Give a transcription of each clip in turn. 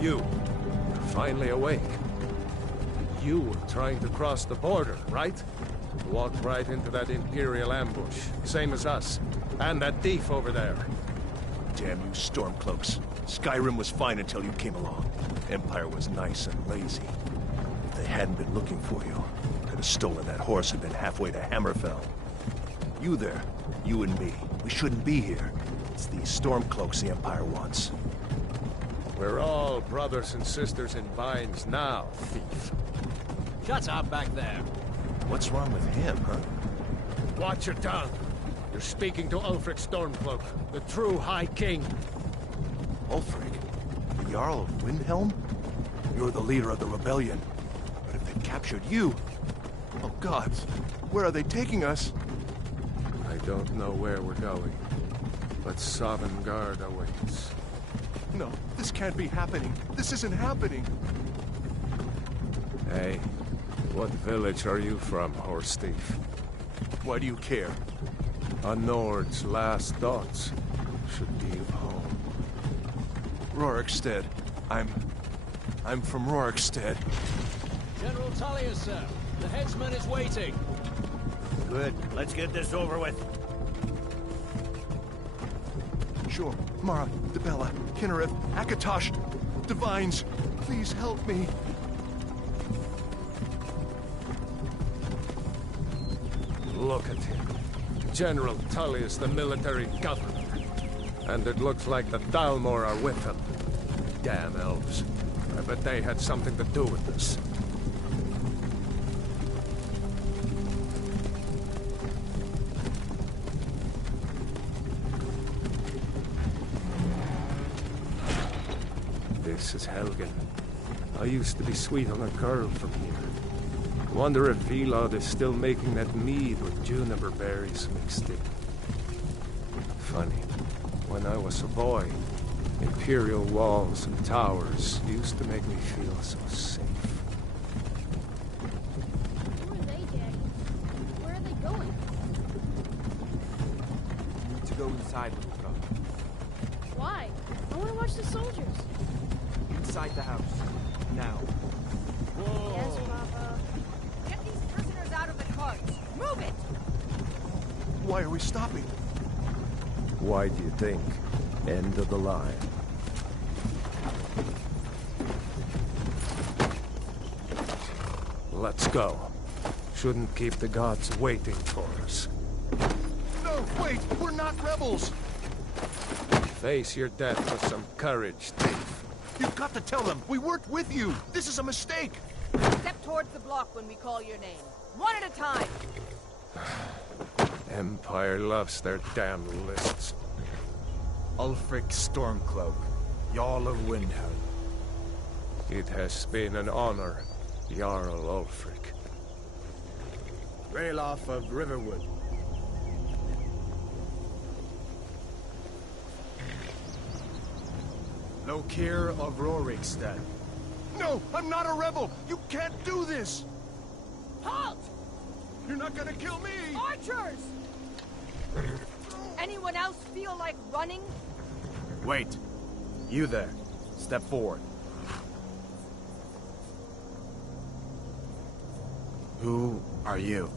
You're finally awake. You were trying to cross the border, right? Walked right into that Imperial ambush, same as us. And that thief over there. Damn you Stormcloaks. Skyrim was fine until you came along. Empire was nice and lazy. If they hadn't been looking for you, could have stolen that horse and been halfway to Hammerfell. You there, you and me, we shouldn't be here. It's these Stormcloaks the Empire wants. We're all brothers and sisters in binds now, thief. Shut up back there. What's wrong with him, huh? Watch your tongue. You're speaking to Ulfric Stormcloak, the true High King. Ulfric? The Jarl of Windhelm? You're the leader of the rebellion. But if they've captured you... Oh gods, where are they taking us? I don't know where we're going, but Sovngarde awaits. No, this can't be happening. This isn't happening. Hey, what village are you from, horse thief? Why do you care? A Nord's last thoughts should be of home. Rorikstead. I'm from Rorikstead. General Tullius, sir. The headsman is waiting. Good. Let's get this over with. Sure. Mara, Dibella, Kinnereth, Akatosh, Divines, please help me. Look at him. General Tullius, the military governor. And it looks like the Thalmor are with him. Damn elves. I bet they had something to do with this. This is Helgen. I used to be sweet on a girl from here. Wonder if Vilod is still making that mead with juniper berries mixed in. Funny, when I was a boy, Imperial walls and towers used to make me feel so safe. Who are they, Daddy? Where are they going? You need to go inside, little brother. Why? I want to watch the soldiers. Inside the house. Now. Yes, Papa. Get these prisoners out of the carts! Move it! Why are we stopping? Why do you think? End of the line. Let's go. Shouldn't keep the gods waiting for us. No, wait! We're not rebels! Face your death with some courage, thief. You've got to tell them! We weren't with you! This is a mistake! Step towards the block when we call your name. One at a time! Empire loves their damn lists. Ulfric Stormcloak, Jarl of Windhelm. It has been an honor, Jarl Ulfric. Ralof of Riverwood. Lokir of Rorikstead. No! I'm not a rebel! You can't do this! Halt! You're not gonna kill me! Archers! Anyone else feel like running? Wait. You there. Step forward. Who are you?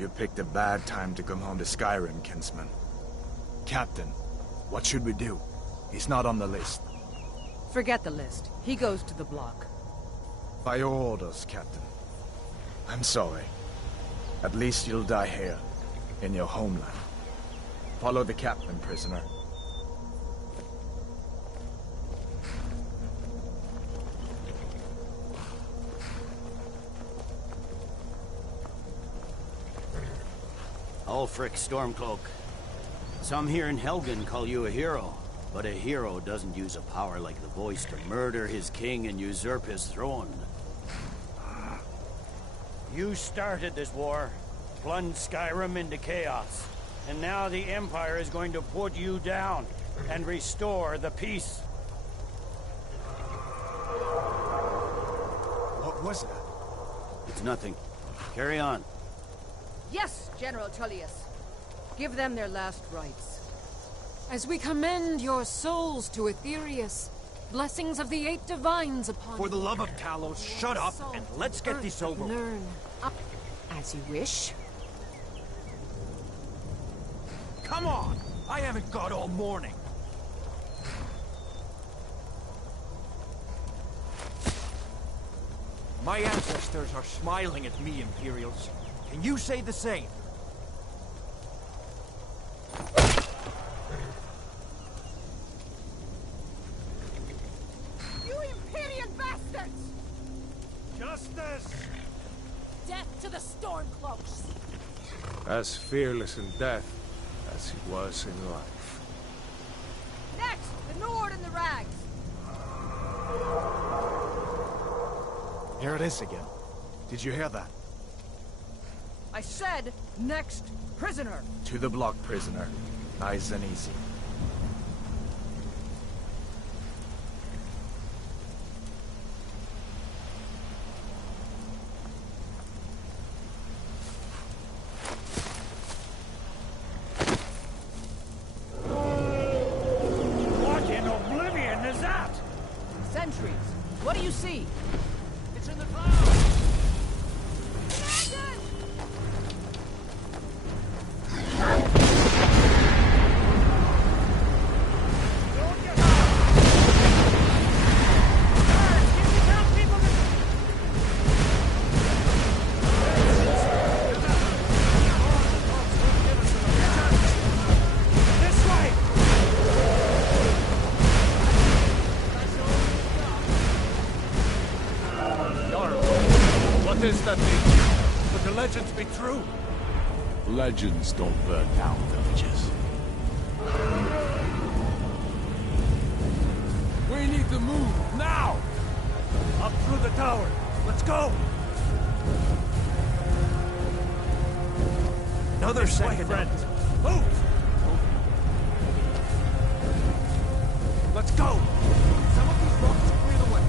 You picked a bad time to come home to Skyrim, kinsman. Captain, what should we do? He's not on the list. Forget the list. He goes to the block. By your orders, Captain. I'm sorry. At least you'll die here, in your homeland. Follow the captain, prisoner. Ulfric Stormcloak. Some here in Helgen call you a hero, but a hero doesn't use a power like the voice to murder his king and usurp his throne. You started this war, plunged Skyrim into chaos, and now the Empire is going to put you down and restore the peace. What was that? It's nothing. Carry on. Yes, General Tullius. Give them their last rites. As we commend your souls to Aetherius, blessings of the 8 divines upon For the you. love of Talos, shut up and let's get this over with. Learn up as you wish. Come on! I haven't got all morning. My ancestors are smiling at me, Imperials. Can you say the same? You Imperial bastards! Justice! Death to the Stormcloaks! As fearless in death as he was in life. Next, the Nord and the Rags. Here it is again. Did you hear that? I said, next, prisoner. To the block, prisoner. Nice and easy. What in oblivion is that? Sentries. What do you see? It's in the clouds! What is that thing? Could the legends be true? Legends don't burn down villages. We need to move, now! Up through the tower. Let's go! Another second, friends. Move! Let's go! Some of these rocks clear the way.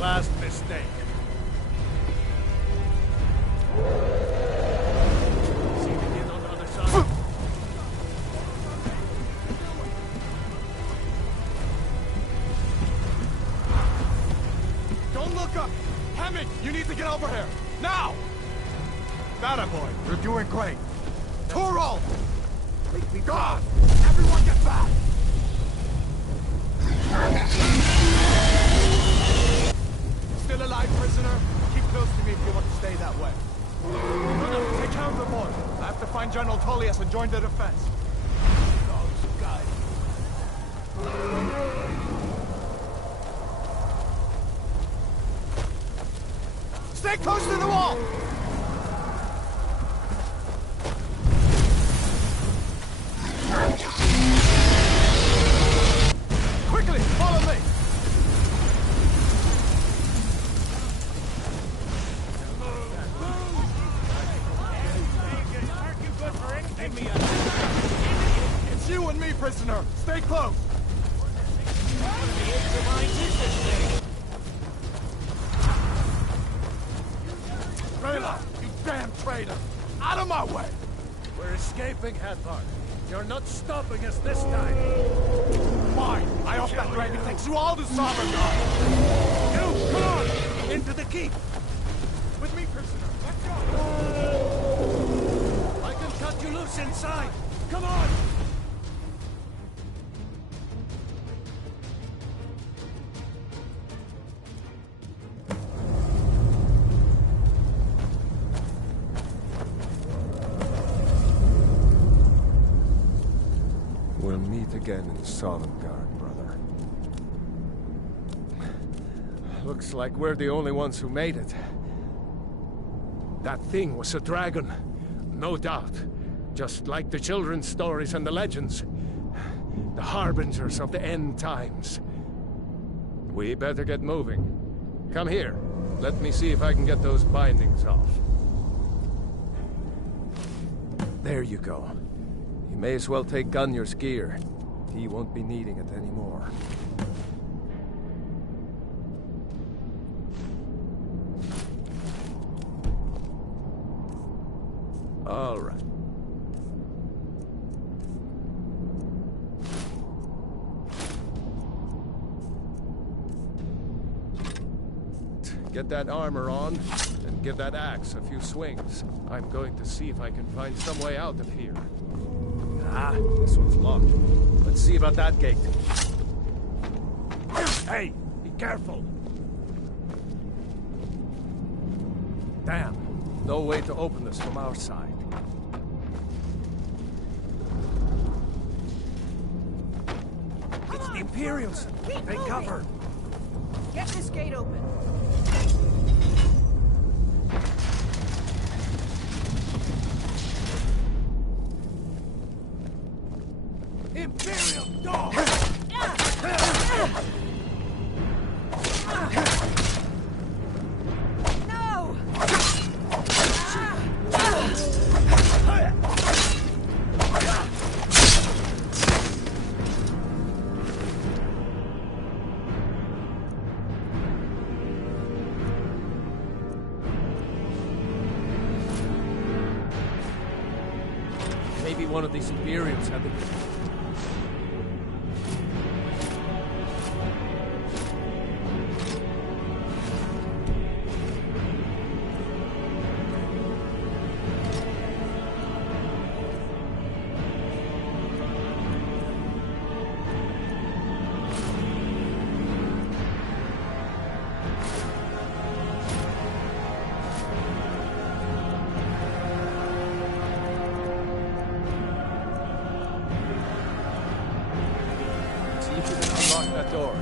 Last mistake. See the kid on the other side? Don't look up! Hammond, you need to get over here! Now! That boy, you're doing great. Torol! God! Everyone get back! Still alive, prisoner? Keep close to me if you want to stay that way. No, take care of the boy. I have to find General Tullius and join the defense. Those guys. Stay close to the wall! Quickly, follow me! It's you and me, prisoner. Stay close. Rayla, you damn traitor! Out of my way! We're escaping, Hathor. You're not stopping us this time. Fine. I off that dragon takes you all to Sovngarde. You, come on! Into the keep! With me, prisoner. Let's go. I can cut you loose inside! Come on! We'll meet again in Sovngarde, brother. Looks like we're the only ones who made it. That thing was a dragon, no doubt. Just like the children's stories and the legends. The harbingers of the end times. We better get moving. Come here. Let me see if I can get those bindings off. There you go. You may as well take Gunnar's gear. He won't be needing it anymore. All right. Get that armor on, and give that axe a few swings. I'm going to see if I can find some way out of here. Ah, this one's locked. Let's see about that gate. Hey, be careful! Damn, no way to open this from our side. It's the Imperials! Take cover! Get this gate open. Imperial dog! No! Maybe one of these Imperials had the... See if you can unlock that door.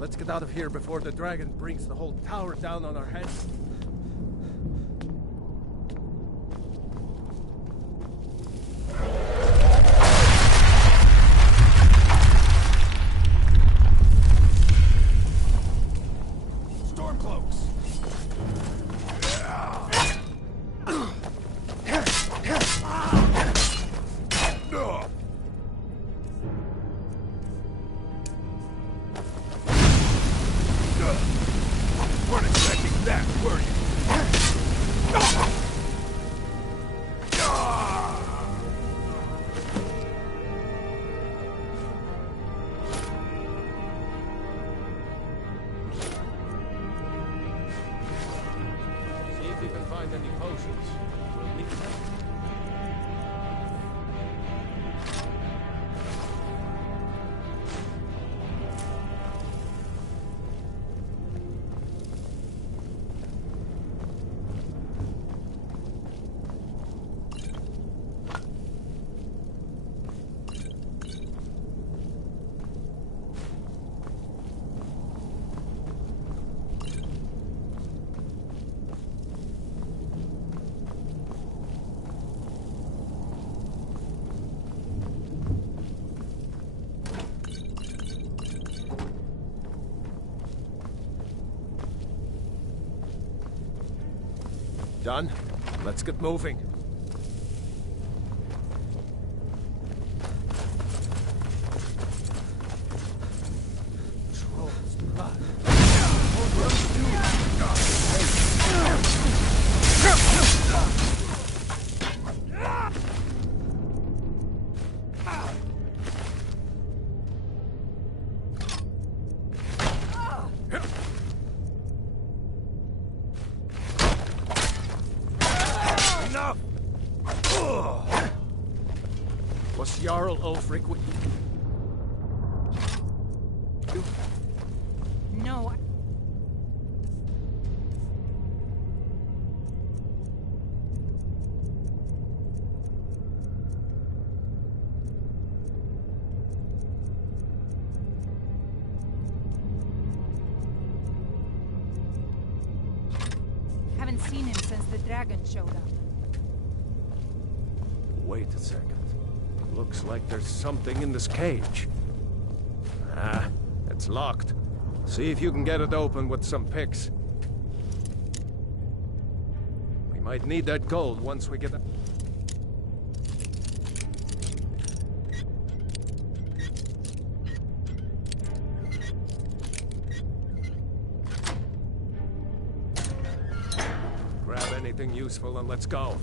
Let's get out of here before the dragon brings the whole tower down on our heads. Stormcloaks! forces. We'll need them. Done. Let's get moving. Trolls, blood. Enough! Was Jarl Ulfric with you? No. Haven't seen him since the dragon showed up. Wait a second. Looks like there's something in this cage. Ah, it's locked. See if you can get it open with some picks. We might need that gold once we get that. Grab anything useful and let's go.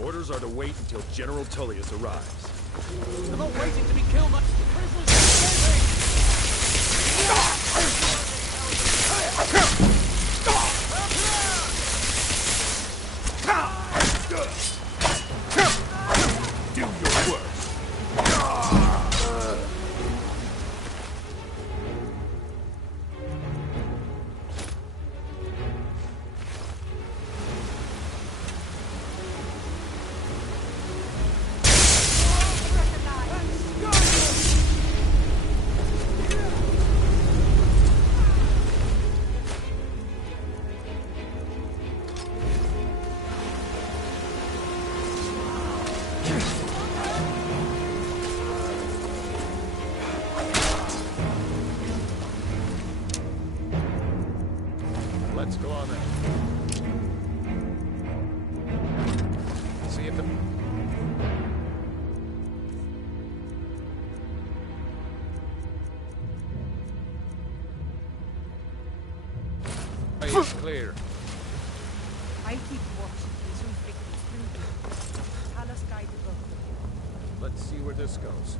Orders are to wait until General Tullius arrives. I'm not waiting to be killed. The prisoners are escaping! Do your worst. is clear. I'll keep watch and soon flick these through. Talos guide the boat. Let's see where this goes.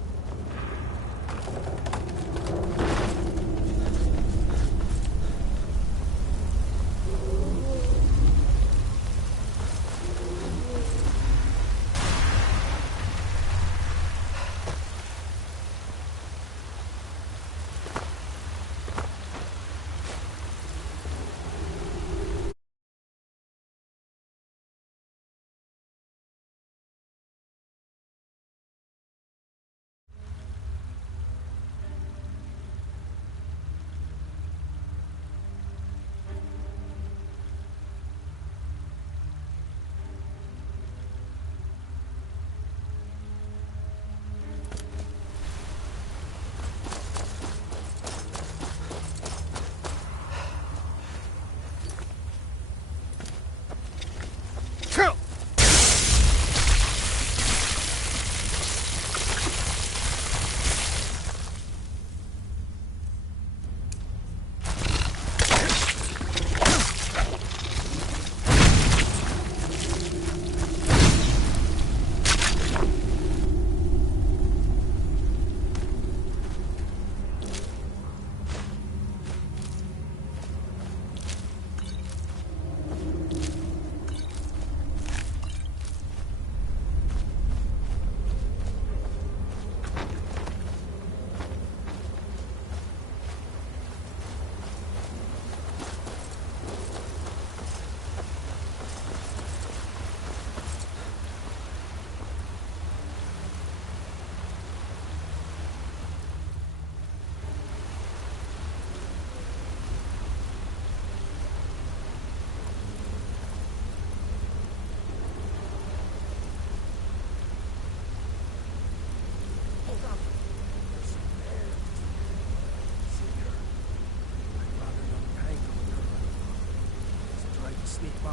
Sneak by.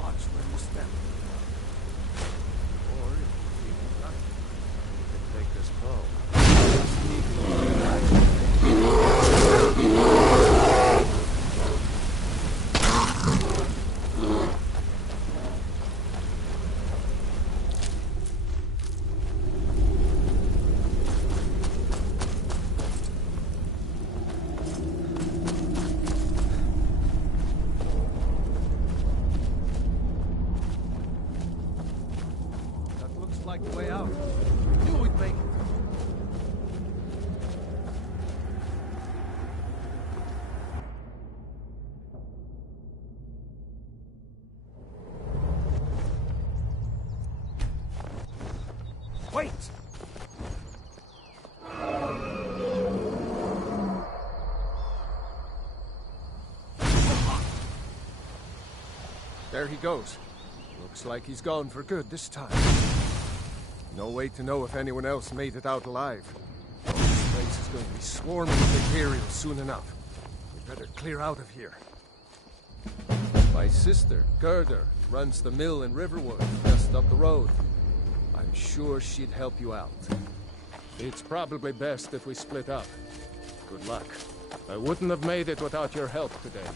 Watch where you step. Or if you feel lucky, you can take this bow. Like the way out. Knew we'd make it. Wait! There he goes. Looks like he's gone for good this time. No way to know if anyone else made it out alive. This place is going to be swarming with Imperials soon enough. We better clear out of here. My sister, Gerda, runs the mill in Riverwood, just up the road. I'm sure she'd help you out. It's probably best if we split up. Good luck. I wouldn't have made it without your help today.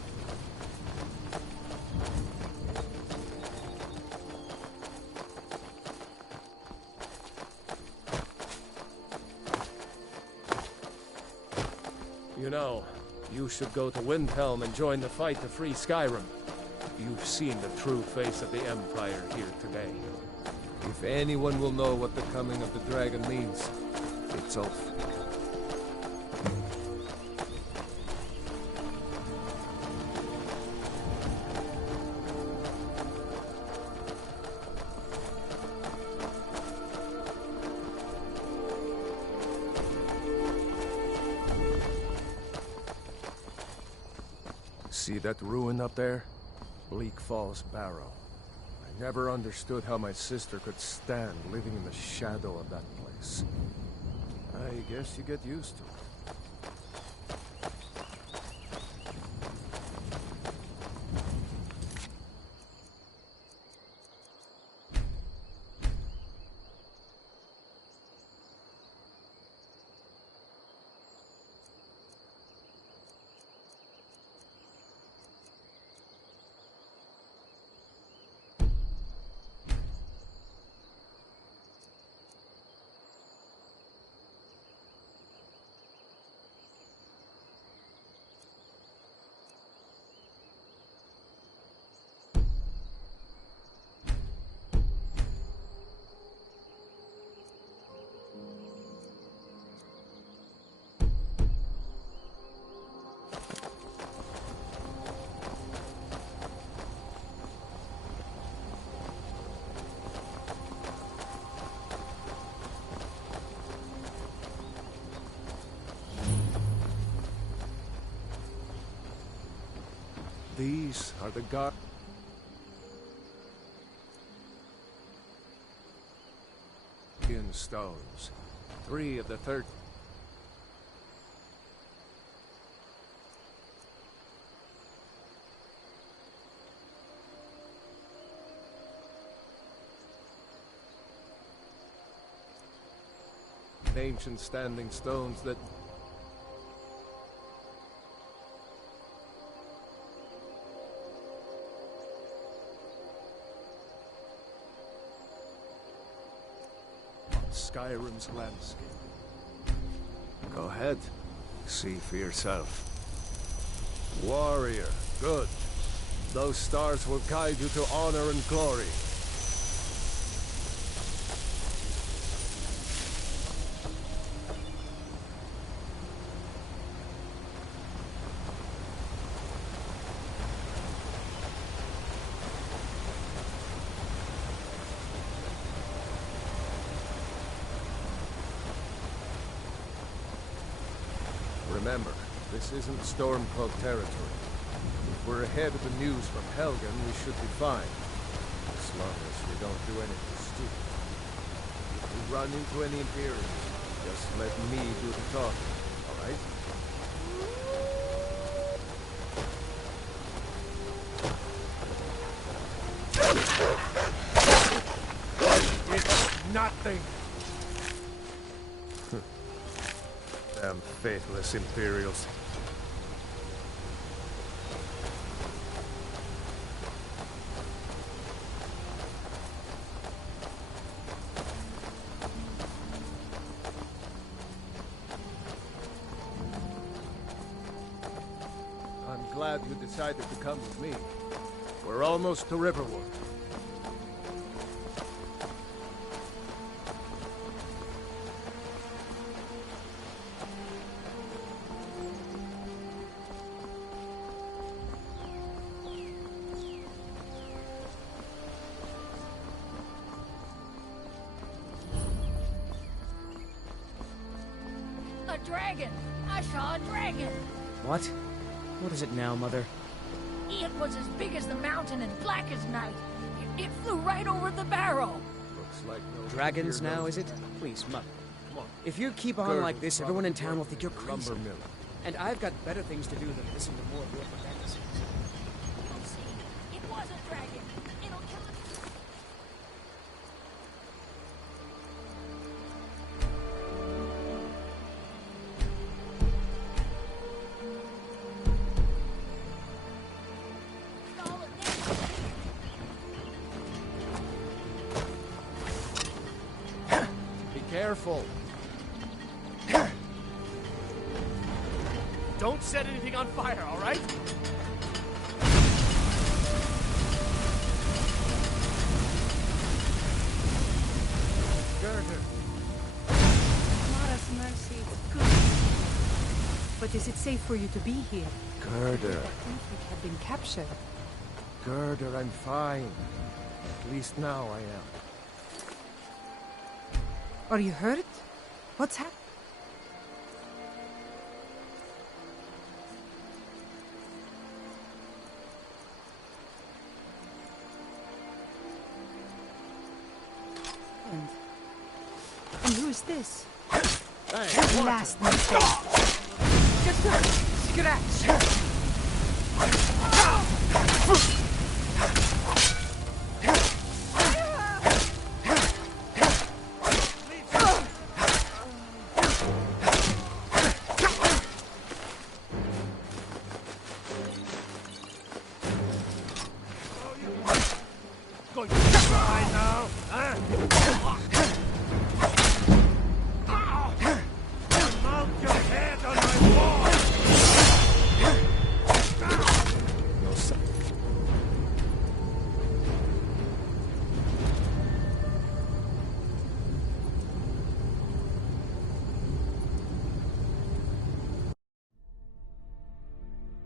You know, you should go to Windhelm and join the fight to free Skyrim. You've seen the true face of the Empire here today. If anyone will know what the coming of the dragon means, it's Ulf. See that ruin up there? Bleak Falls Barrow. I never understood how my sister could stand living in the shadow of that place. I guess you get used to it. These are the guardian stones. 3 of the 13. Ancient standing stones that Skyrim's landscape. Go ahead. See for yourself. Warrior, good. Those stars will guide you to honor and glory. Remember, this isn't Stormcloak territory. If we're ahead of the news from Helgen, we should be fine. As long as we don't do anything stupid. If we run into any Imperials, just let me do the talking, alright? It's nothing! Damn faithless Imperials. I'm glad you decided to come with me. We're almost to Riverwood. A dragon! I saw a dragon! What? What is it now, Mother? It was as big as the mountain and black as night. It flew right over the barrel. Looks like no Dragons Imperial now, knows is it? that. Please, Mother. Come on. If you keep on Gurgle's like this, everyone in town will probably think you're working crazy. lumber mill. And I've got better things to do than listen to more of your fantasies. You'll see. It was a dragon. It'll kill us. Be careful. Don't set anything on fire, all right? Girder. Mara's mercy is good. But is it safe for you to be here? Girder. I think we have been captured. Girder, I'm fine. At least now I am. Are you hurt? What's happened? And who's this? Hey, Last mistake. Just a scratch. Going to die now, huh? Mount your head on my wall! no son.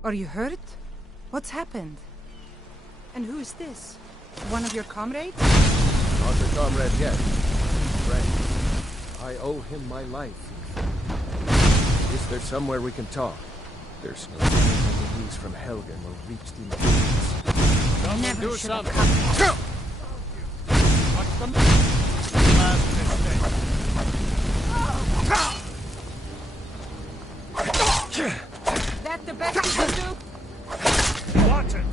Are you hurt? What's happened? And who is this? One of your comrades? Not a comrade yet. Friend. I owe him my life. Is there somewhere we can talk? There's no the news from Helgen will reach the Imperials. Never do should have something. come. Watch them. Last mistake. That the best you can do? Watch it!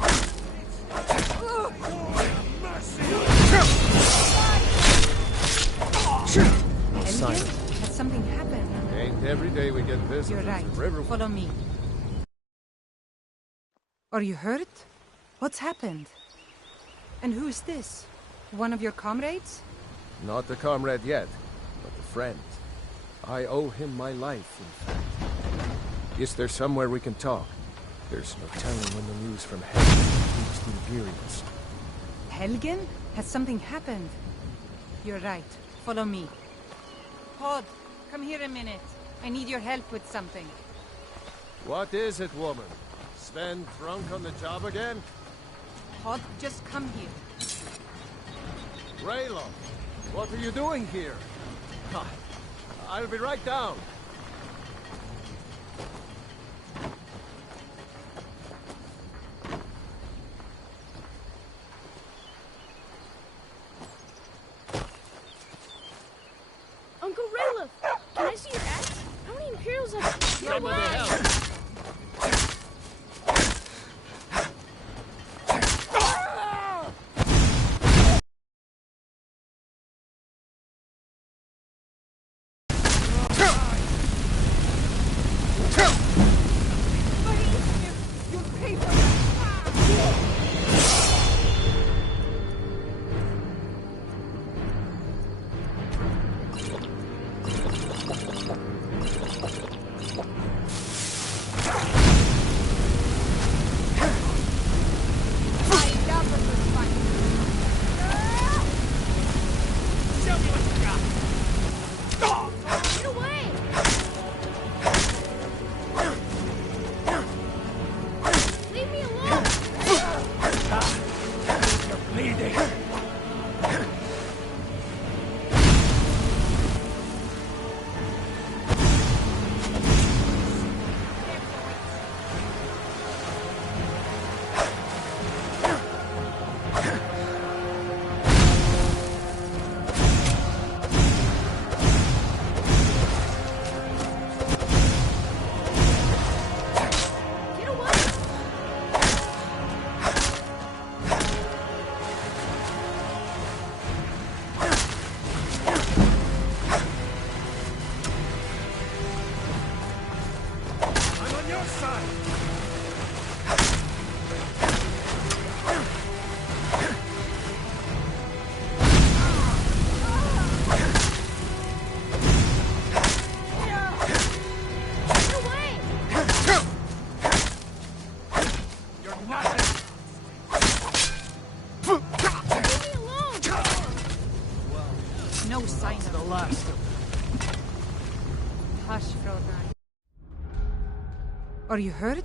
Helgen? Has something happened? Ain't every day we get visitors You're right. at River. Follow me. Are you hurt? What's happened? And who is this? One of your comrades? Not the comrade yet, but the friend. I owe him my life, in fact. Is there somewhere we can talk? There's no telling when the news from Helgen will reach the Imperials. Helgen? Has something happened? You're right. Follow me. Pod, come here a minute. I need your help with something. What is it, woman? Sven drunk on the job again? Pod, just come here. Raylo, what are you doing here? I'll be right down. Uncle Raylo, can I see your axe? How many Imperials have you... Come on, help. No sign of The last of Hush, Frodnar. Are you hurt?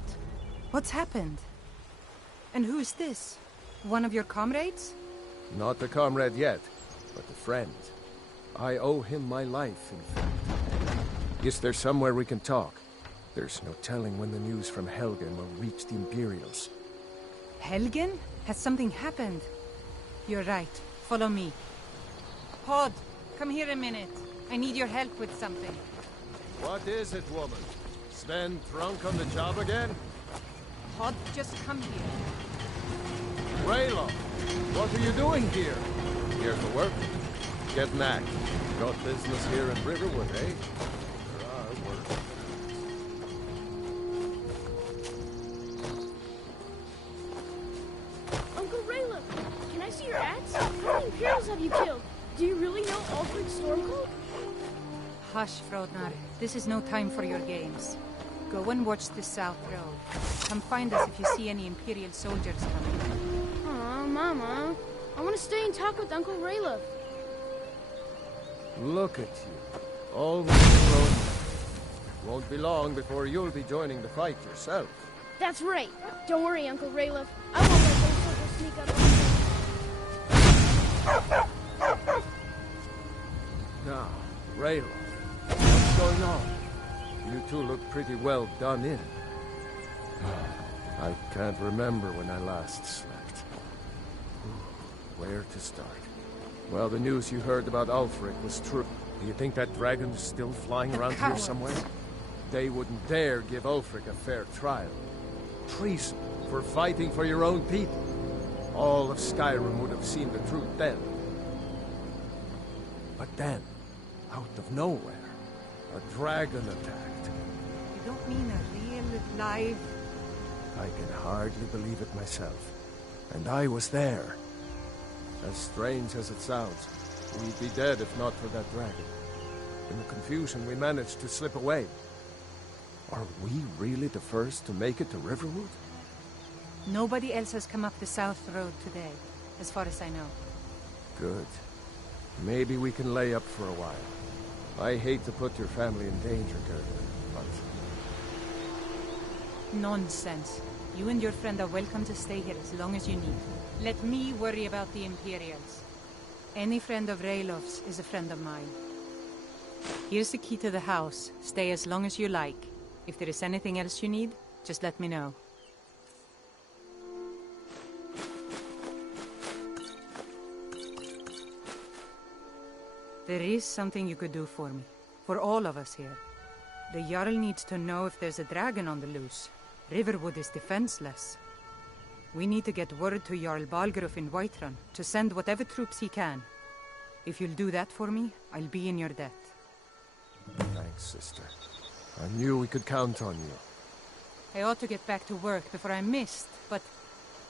What's happened? And who is this? One of your comrades? Not the comrade yet, but the friend. I owe him my life, in fact. Is there somewhere we can talk? There's no telling when the news from Helgen will reach the Imperials. Helgen? Has something happened? You're right. Follow me. Pod, come here a minute. I need your help with something. What is it, woman? Sven drunk on the job again? Pod, just come here. Raylo, what are you doing here? Here for work? Get knacked. Got business here in Riverwood, eh? There are work. Uncle Raylo, can I see your axe? How many Imperials have you killed? Do you really know Alfred Stormcloak? Hush, Frodnar. This is no time for your games. Go and watch the South Road. Come find us if you see any Imperial soldiers coming. Aw, Mama. I want to stay and talk with Uncle Raylo. Look at you. Always grown. Won't be long before you'll be joining the fight yourself. That's right. Don't worry, Uncle Raylo. I won't let those soldiers sneak up on me. Now, Raylo, what's going on? You two look pretty well done in. I can't remember when I last slept. Where to start? Well, the news you heard about Ulfric was true. Do you think that dragon's still flying around here somewhere? They wouldn't dare give Ulfric a fair trial. Treason for fighting for your own people. All of Skyrim would have seen the truth then. But then, out of nowhere, a dragon attacked. You don't mean a real, live... I can hardly believe it myself. And I was there. As strange as it sounds, we'd be dead if not for that dragon. In the confusion, we managed to slip away. Are we really the first to make it to Riverwood? Nobody else has come up the South Road today, as far as I know. Good. Maybe we can lay up for a while. I hate to put your family in danger, Gerda, but... Nonsense. You and your friend are welcome to stay here as long as you need. Let me worry about the Imperials. Any friend of Raylof's is a friend of mine. Here's the key to the house. Stay as long as you like. If there is anything else you need, just let me know. There is something you could do for me. For all of us here. The Jarl needs to know if there's a dragon on the loose. Riverwood is defenseless. We need to get word to Jarl Balgruuf in Whiterun to send whatever troops he can. If you'll do that for me, I'll be in your debt. Thanks, sister. I knew we could count on you. I ought to get back to work before I'm missed, but...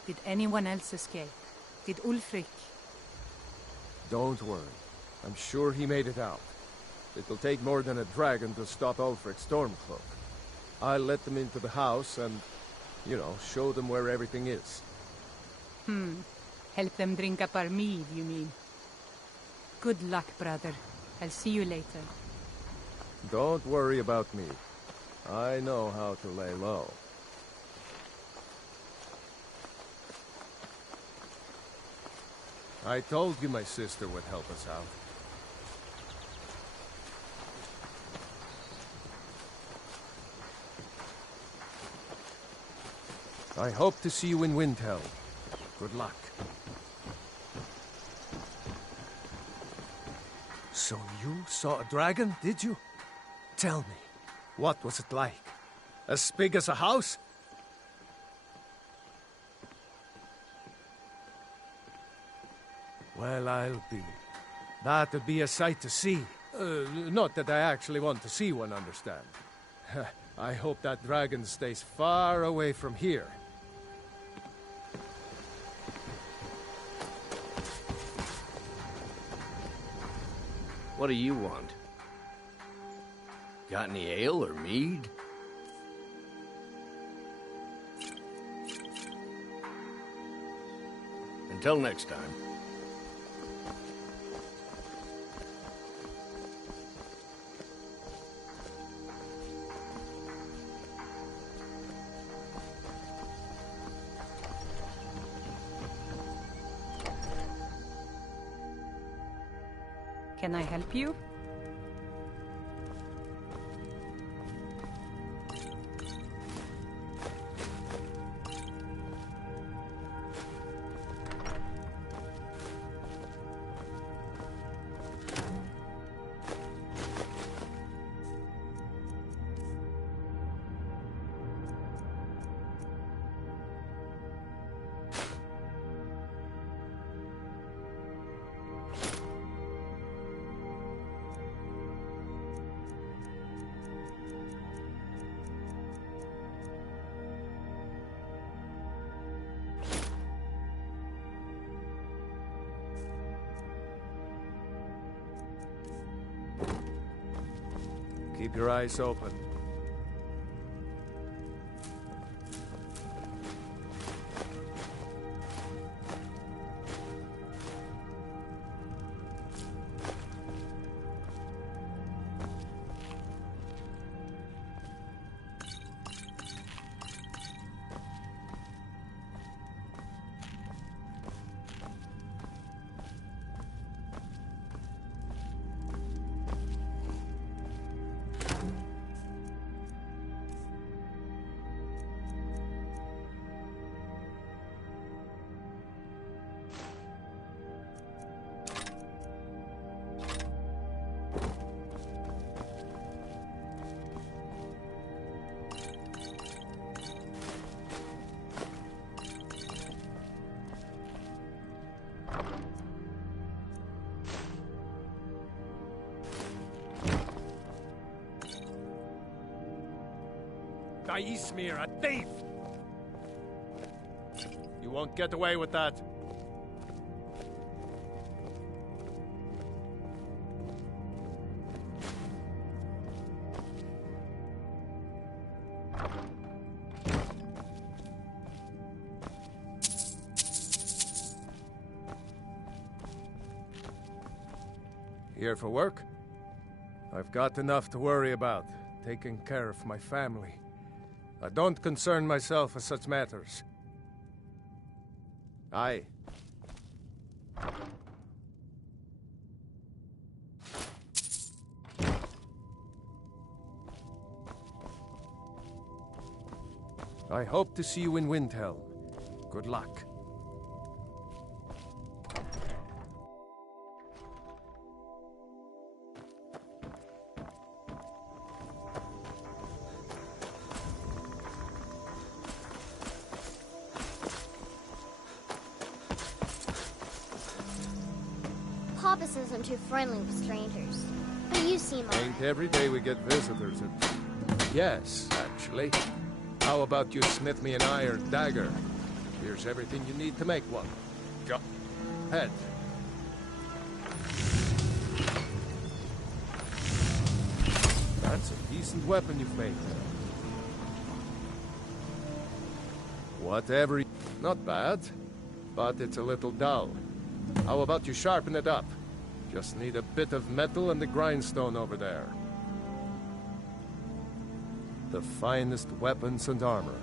Did anyone else escape? Did Ulfric? Don't worry. I'm sure he made it out. It'll take more than a dragon to stop Ulfric's Stormcloak. I'll let them into the house and, you know, show them where everything is. Help them drink up our mead, you mean? Good luck, brother. I'll see you later. Don't worry about me. I know how to lay low. I told you my sister would help us out. I hope to see you in Windhelm. Good luck. So you saw a dragon, did you? Tell me, what was it like? As big as a house? Well, I'll be. That'd be a sight to see. Not that I actually want to see one, understand. I hope that dragon stays far away from here. What do you want? Got any ale or mead? Until next time. Can I help you? Keep your eyes open. Ismir, a thief! You won't get away with that. Here for work? I've got enough to worry about, taking care of my family. I don't concern myself with such matters. Aye. I hope to see you in Windhelm. Good luck. Papas isn't too friendly with strangers. But you seem Ain't every day we get visitors. Yes, actually. How about you smith me an iron dagger? Here's everything you need to make one. Go ahead. That's a decent weapon you've made. Whatever. Not bad, but it's a little dull. How about you sharpen it up? Just need a bit of metal and the grindstone over there. The finest weapons and armor.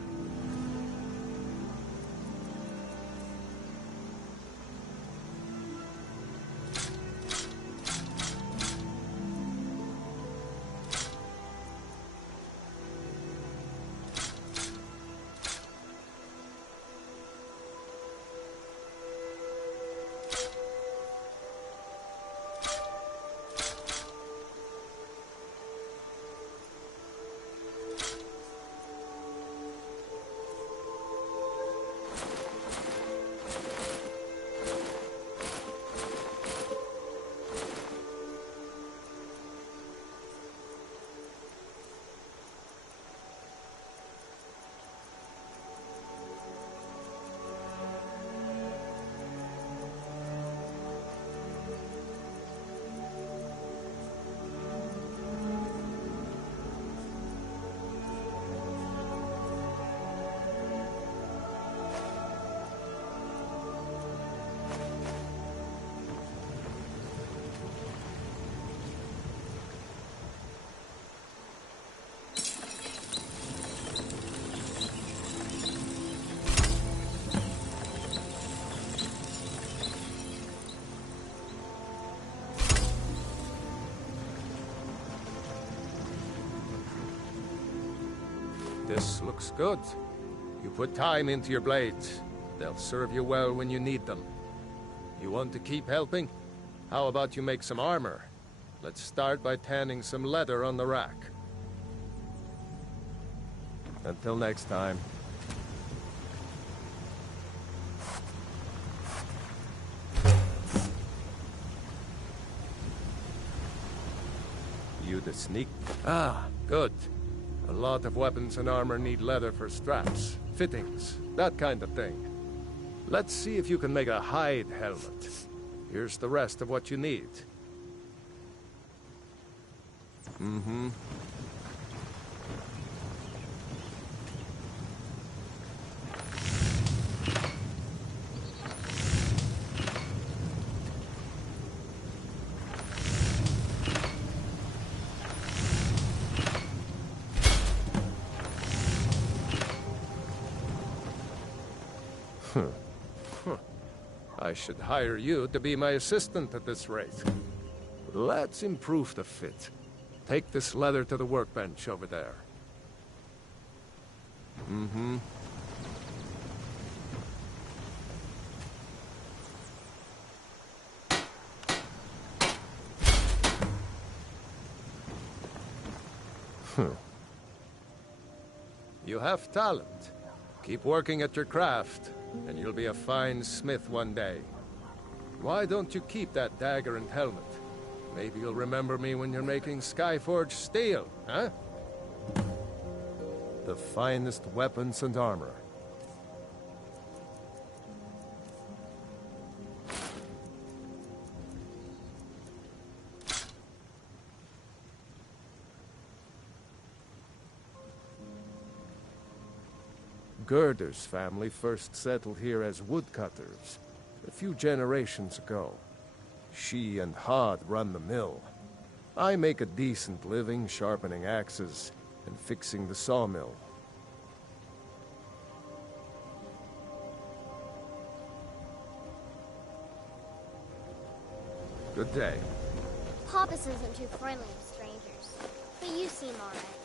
This looks good. You put time into your blades. They'll serve you well when you need them. You want to keep helping? How about you make some armor? Let's start by tanning some leather on the rack. Until next time. You the sneak? Ah, good. A lot of weapons and armor need leather for straps, fittings, that kind of thing. Let's see if you can make a hide helmet. Here's the rest of what you need. Mm-hmm. I should hire you to be my assistant at this rate. Let's improve the fit. Take this leather to the workbench over there. Mm-hmm. You have talent. Keep working at your craft, and you'll be a fine smith one day. Why don't you keep that dagger and helmet? Maybe you'll remember me when you're making Skyforge steel, huh? the finest weapons and armor. Gerder's family first settled here as woodcutters a few generations ago. She and Hod run the mill. I make a decent living sharpening axes and fixing the sawmill. Good day. Papas isn't too friendly with strangers, but you seem alright.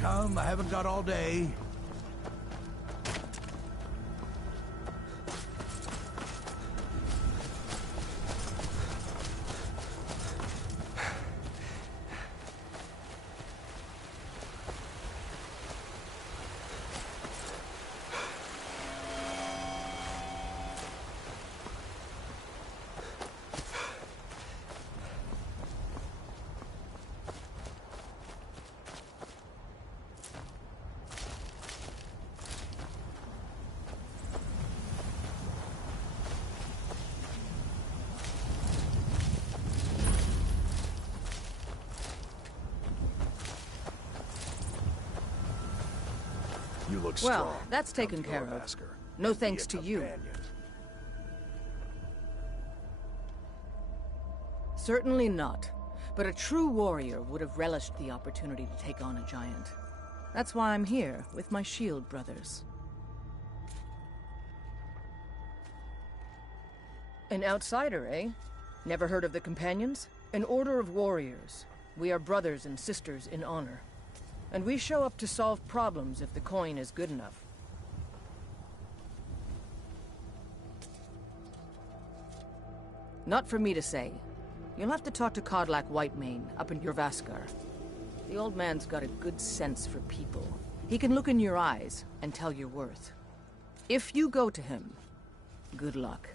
Come, I haven't got all day. You look Well, strong. that's taken care of. No thanks to you. Certainly not. But a true warrior would have relished the opportunity to take on a giant. That's why I'm here, with my shield brothers. An outsider, eh? Never heard of the Companions? An order of warriors. We are brothers and sisters in honor. And we show up to solve problems if the coin is good enough. Not for me to say. You'll have to talk to Kodlak Whitemane up in Jorvaskar. The old man's got a good sense for people. He can look in your eyes and tell your worth. If you go to him, good luck.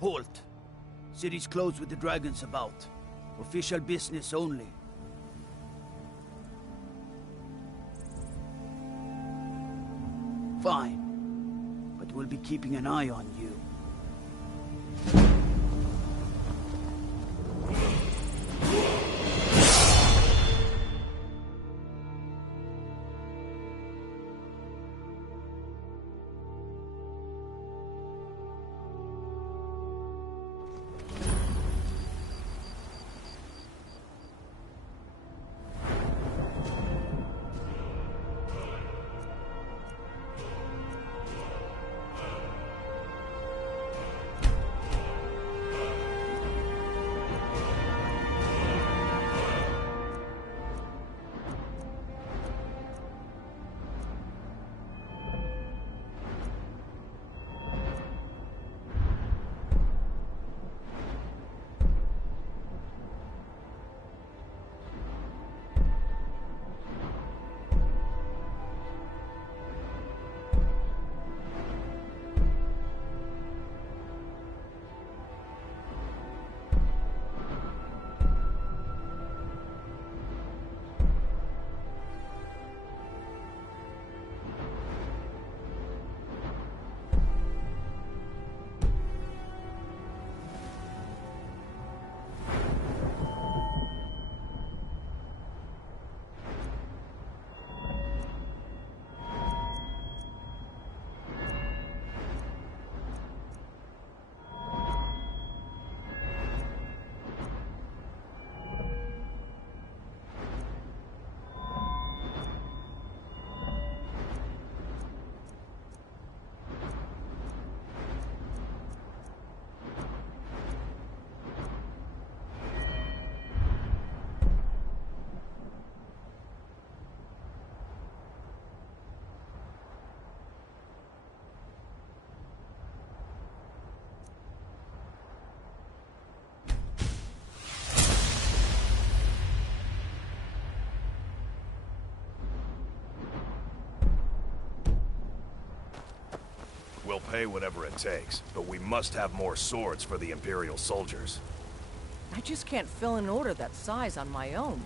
Halt. City's closed with the dragons about. Official business only. Fine. But we'll be keeping an eye on you. We'll pay whatever it takes, but we must have more swords for the Imperial soldiers. I just can't fill an order that size on my own.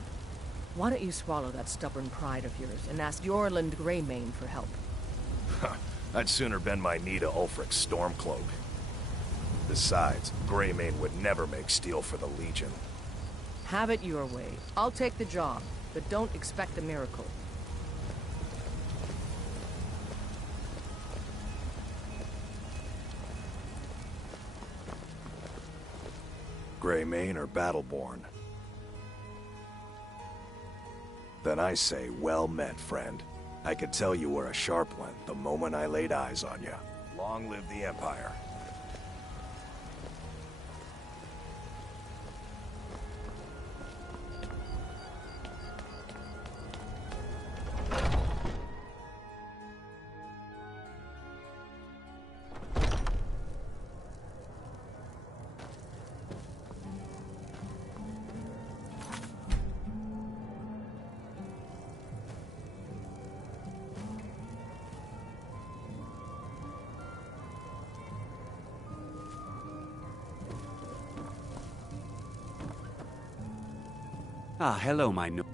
Why don't you swallow that stubborn pride of yours and ask Yorland Greymane for help? I'd sooner bend my knee to Ulfric's Stormcloak. Besides, Greymane would never make steel for the Legion. Have it your way. I'll take the job, but don't expect a miracle. Greymane or Battleborn? Then I say, well met, friend. I could tell you were a sharp one the moment I laid eyes on you. Long live the Empire. Ah, hello, my no...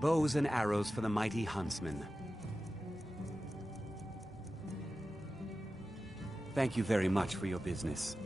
Bows and arrows for the mighty huntsman. Thank you very much for your business.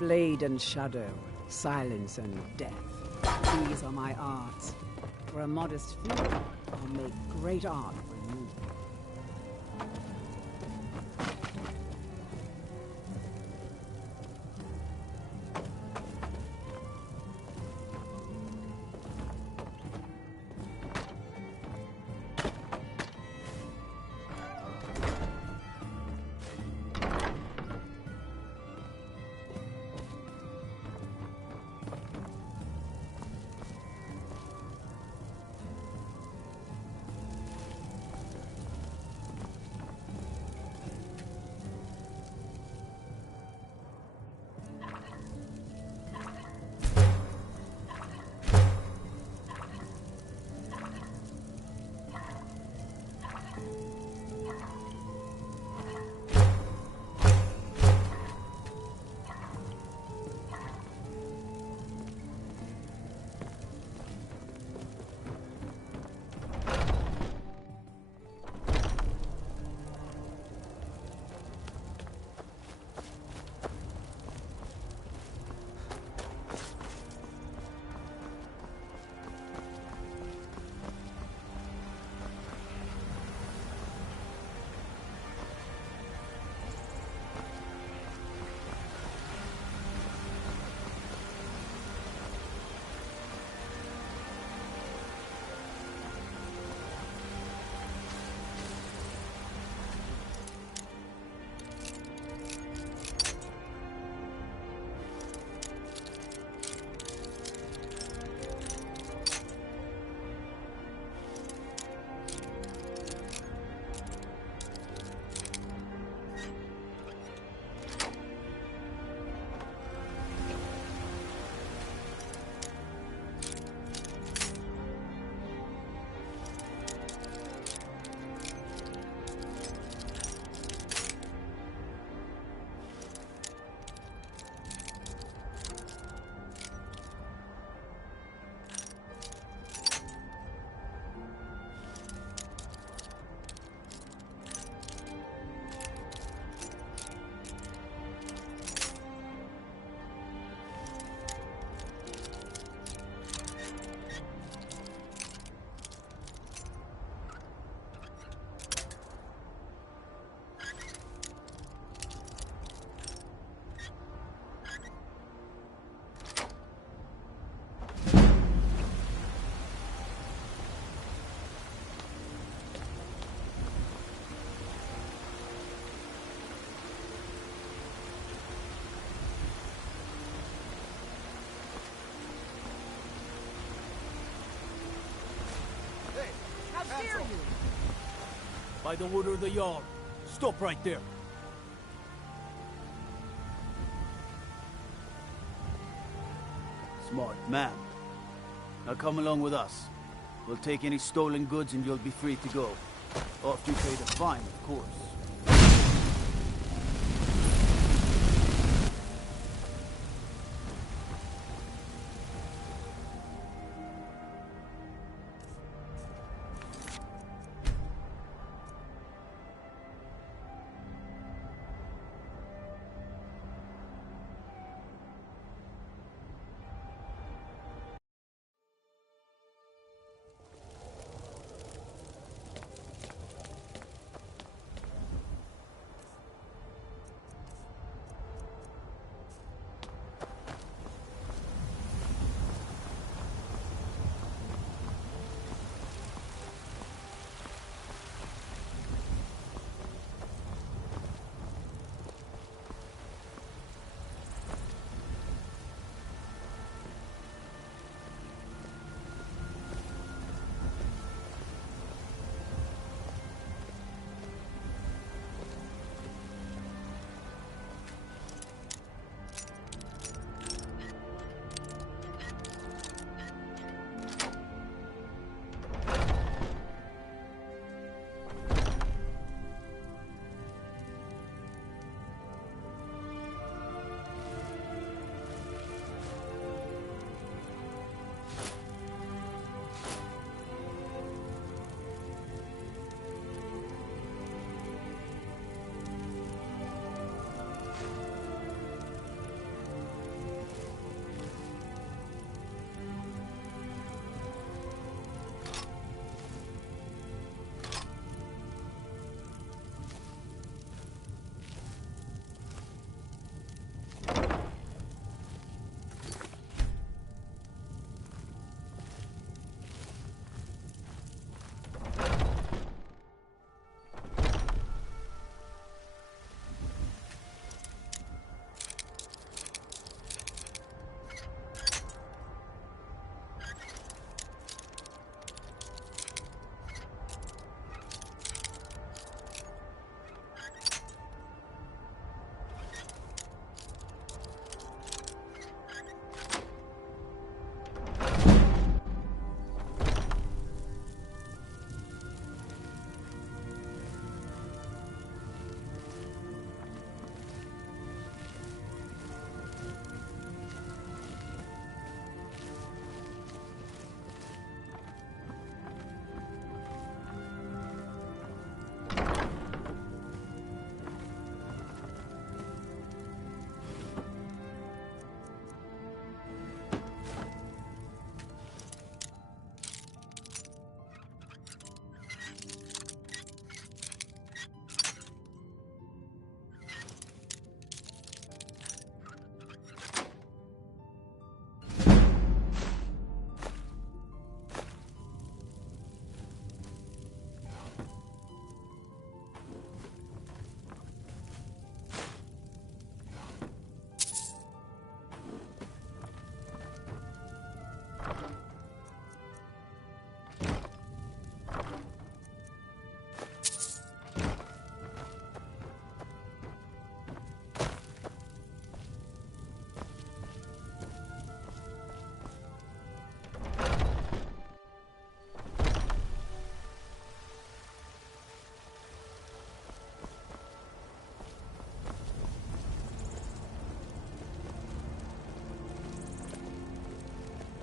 Blade and shadow, silence and death. These are my arts. For a modest fee, I'll make great art for you. By the order of the Jarl. Stop right there. Smart man. Now come along with us. We'll take any stolen goods and you'll be free to go. After you pay the fine, of course.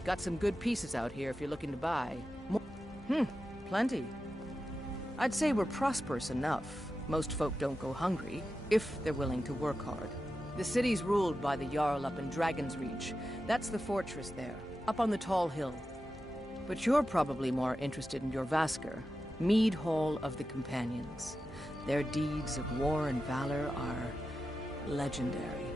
Got some good pieces out here if you're looking to buy. Plenty. I'd say we're prosperous enough. Most folk don't go hungry, if they're willing to work hard. The city's ruled by the Jarl up in Dragon's Reach. That's the fortress there, up on the tall hill. But you're probably more interested in your Vasker, Mead Hall of the Companions. Their deeds of war and valor are legendary.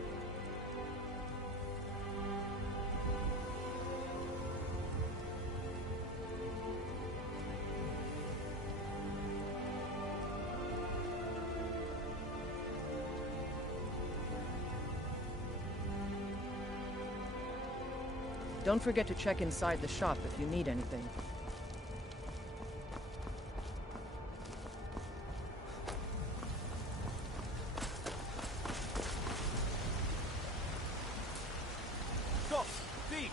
Don't forget to check inside the shop if you need anything. Stop! Thief!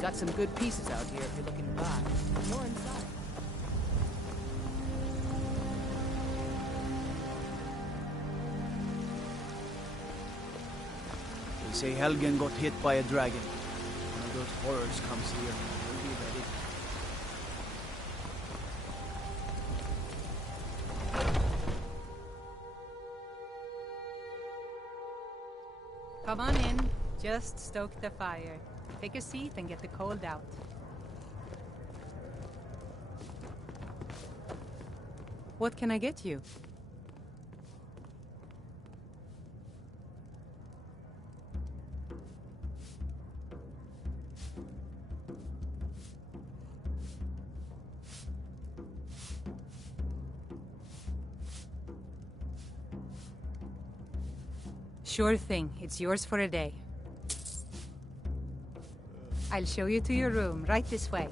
Got some good pieces out here if you're looking to buy. More inside. They say Helgen got hit by a dragon. One of those horrors comes here. We'll be ready. Come on in. Just stoke the fire. Take a seat and get the cold out. What can I get you? Sure thing. It's yours for a day. I'll show you to your room, right this way.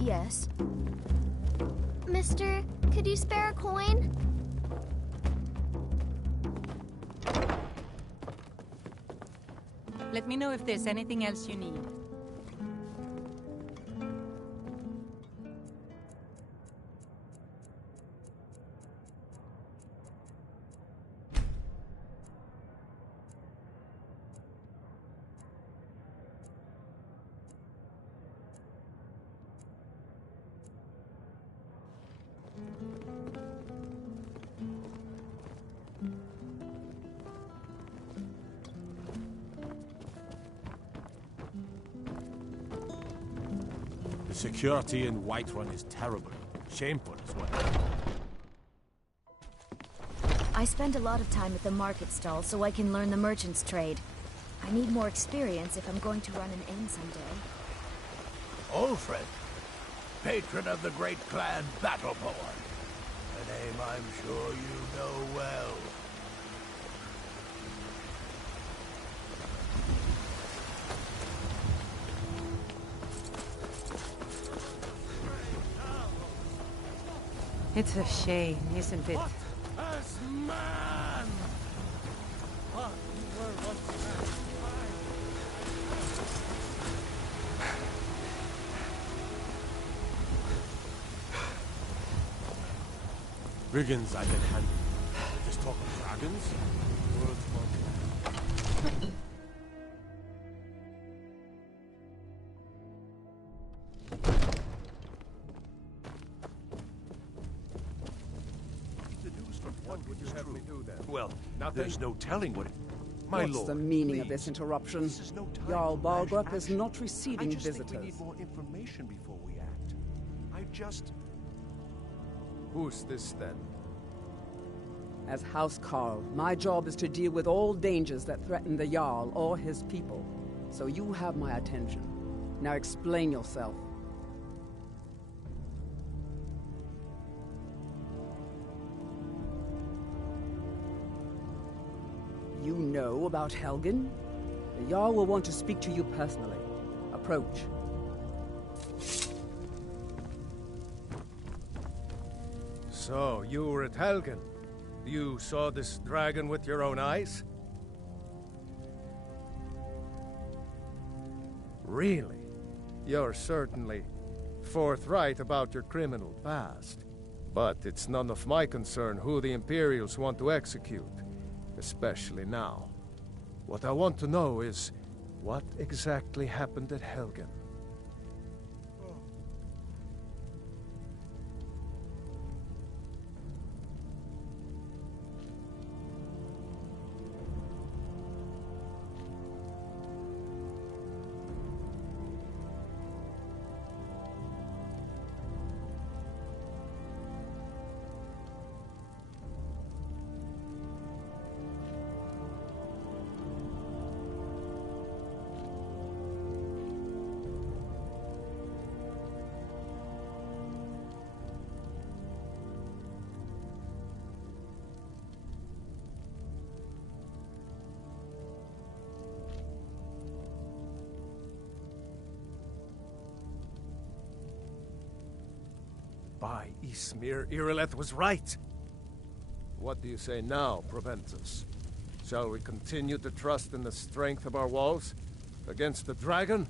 Yes. Mister, could you spare a coin? Let me know if there's anything else you need. The security in Whiterun is terrible. Shameful as well. I spend a lot of time at the market stall so I can learn the merchant's trade. I need more experience if I'm going to run an inn someday. Ulfred, patron of the great clan Battleborn. A name I'm sure you know well. It's a shame, isn't it? As man! But you were once Brigands I've been handled. Just talk of dragons? Words for What would you have me do then? Well, nothing. There's no telling what... My What's lord, the meaning of please. this interruption? This is no time Jarl for rash Balgrup is action. not receiving I just visitors. think we need more information before we act. I just... Who's this then? As House Carl, my job is to deal with all dangers that threaten the Jarl or his people. So you have my attention. Now explain yourself. You know about Helgen? The Jarl will want to speak to you personally. Approach. So, you were at Helgen. You saw this dragon with your own eyes? Really? You're certainly forthright about your criminal past. But it's none of my concern who the Imperials want to execute, especially now. What I want to know is, what exactly happened at Helgen? By Ysmir, Irileth was right. What do you say now, Proventus? Shall we continue to trust in the strength of our walls against the dragon?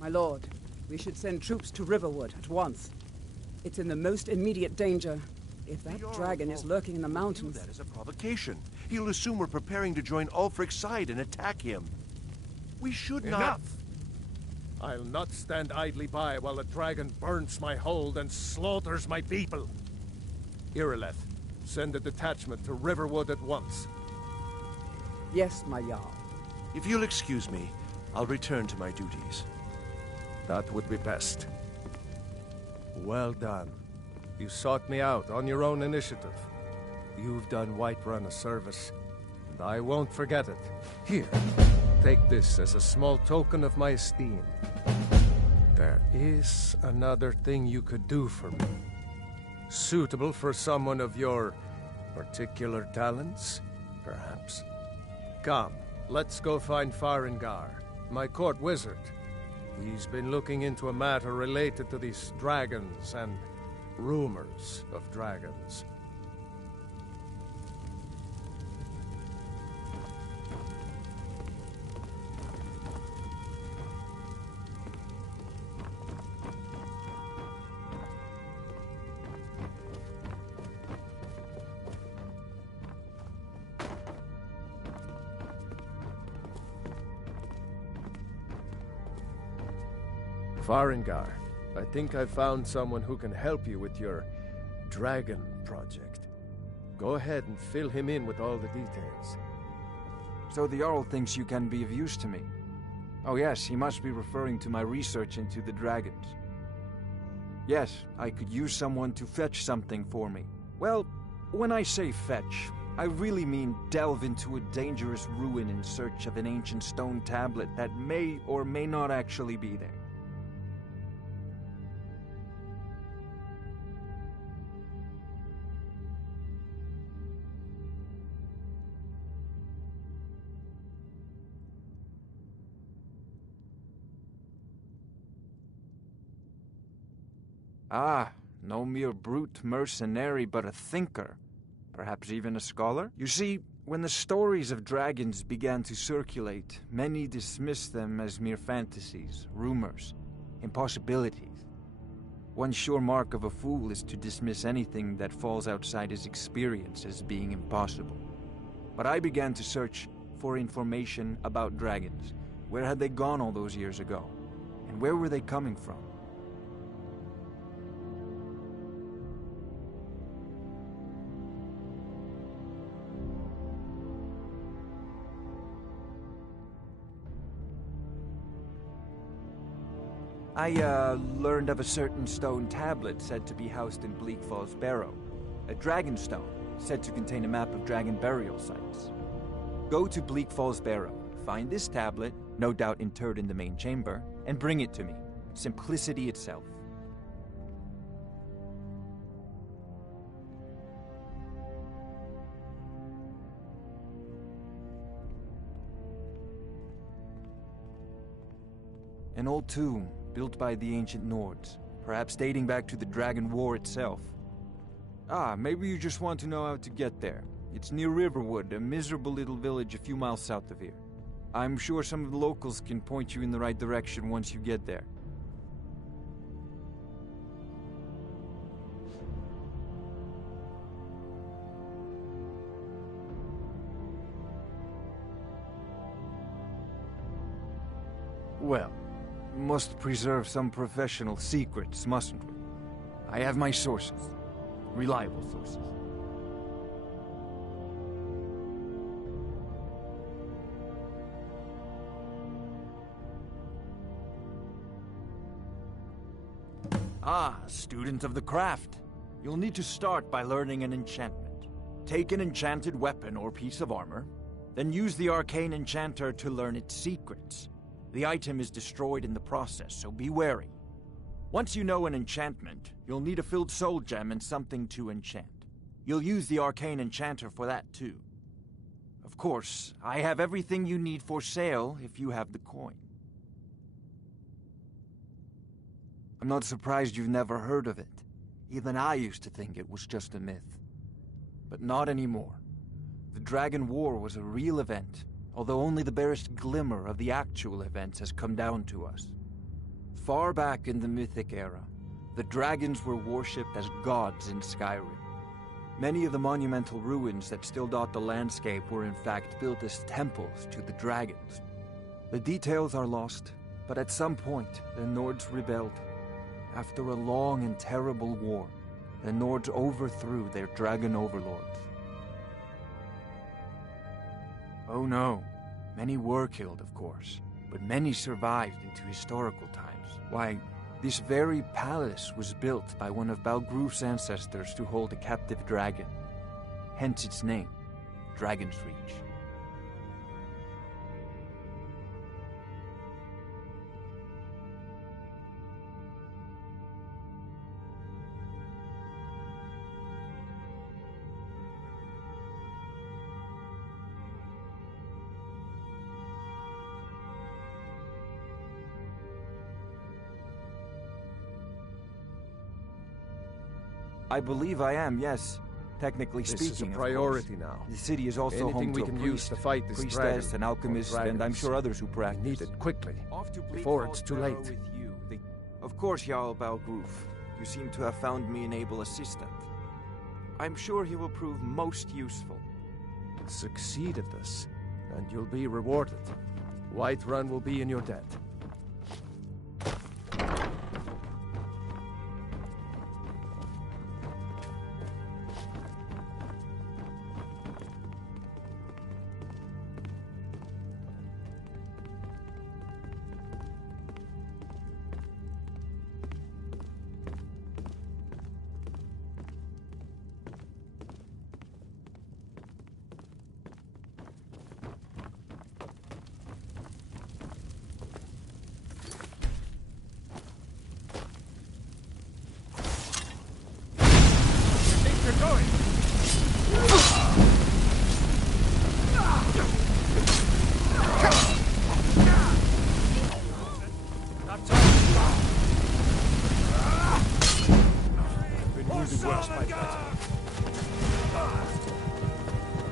My lord, we should send troops to Riverwood at once. It's in the most immediate danger. If that dragon is lurking in the mountains... That is a provocation. He'll assume we're preparing to join Ulfric's side and attack him. We should not... Enough! I'll not stand idly by while the dragon burns my hold and slaughters my people. Irileth, send a detachment to Riverwood at once. Yes, my Jarl. If you'll excuse me, I'll return to my duties. That would be best. Well done. You sought me out on your own initiative. You've done Whiterun a service, and I won't forget it. Here, take this as a small token of my esteem. There is another thing you could do for me. Suitable for someone of your particular talents, perhaps. Come, let's go find Farengar, my court wizard. He's been looking into a matter related to these dragons and rumors of dragons. Farengar, I think I found someone who can help you with your dragon project. Go ahead and fill him in with all the details. So the Jarl thinks you can be of use to me. Oh yes, he must be referring to my research into the dragons. Yes, I could use someone to fetch something for me. Well, when I say fetch, I really mean delve into a dangerous ruin in search of an ancient stone tablet that may or may not actually be there. Ah, no mere brute mercenary, but a thinker. Perhaps even a scholar? You see, when the stories of dragons began to circulate, many dismissed them as mere fantasies, rumors, impossibilities. One sure mark of a fool is to dismiss anything that falls outside his experience as being impossible. But I began to search for information about dragons. Where had they gone all those years ago? And where were they coming from? I learned of a certain stone tablet said to be housed in Bleak Falls Barrow. A dragon stone, said to contain a map of dragon burial sites. Go to Bleak Falls Barrow, find this tablet, no doubt interred in the main chamber, and bring it to me. Simplicity itself. An old tomb, built by the ancient Nords, perhaps dating back to the Dragon War itself. Ah, maybe you just want to know how to get there. It's near Riverwood, a miserable little village a few miles south of here. I'm sure some of the locals can point you in the right direction once you get there. Well, we must preserve some professional secrets, mustn't we? I have my sources. Reliable sources. Ah, student of the craft. You'll need to start by learning an enchantment. Take an enchanted weapon or piece of armor, then use the arcane enchanter to learn its secrets. The item is destroyed in the process, so be wary. Once you know an enchantment, you'll need a filled soul gem and something to enchant. You'll use the arcane enchanter for that too. Of course, I have everything you need for sale if you have the coin. I'm not surprised you've never heard of it. Even I used to think it was just a myth. But not anymore. The Dragon War was a real event, although only the barest glimmer of the actual events has come down to us. Far back in the Mythic era, the dragons were worshipped as gods in Skyrim. Many of the monumental ruins that still dot the landscape were in fact built as temples to the dragons. The details are lost, but at some point, the Nords rebelled. After a long and terrible war, the Nords overthrew their dragon overlords. Oh no, many were killed, of course, but many survived into historical times. Why, this very palace was built by one of Balgruf's ancestors to hold a captive dragon. Hence its name, Dragon's Reach. I believe I am, yes. Technically speaking, This is a priority now. The city is also Anything home we to can a use to fight this priestess, dragon, an alchemist, or and I'm dragons. sure others who practice. We need it quickly, before it's too late. Of course, Jarl Balgruf. You seem to have found me an able assistant. I'm sure he will prove most useful. Succeed at this, and you'll be rewarded. Whiterun will be in your debt.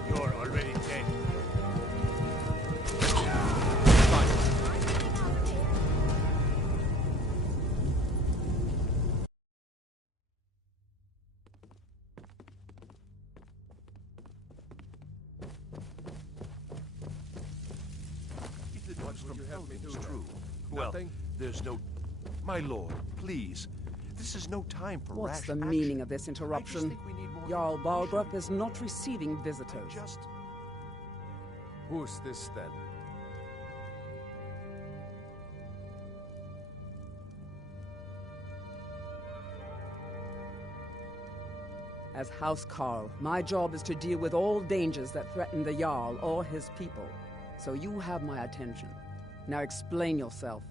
You're already dead. If it was from Helgen, it's true. Well, Nothing? there's no... My lord, please. This is no time for What's rash the action. meaning of this interruption? Jarl Balgruuf is not receiving visitors. Who's this then? As House Carl, my job is to deal with all dangers that threaten the Jarl or his people. So you have my attention. Now explain yourself.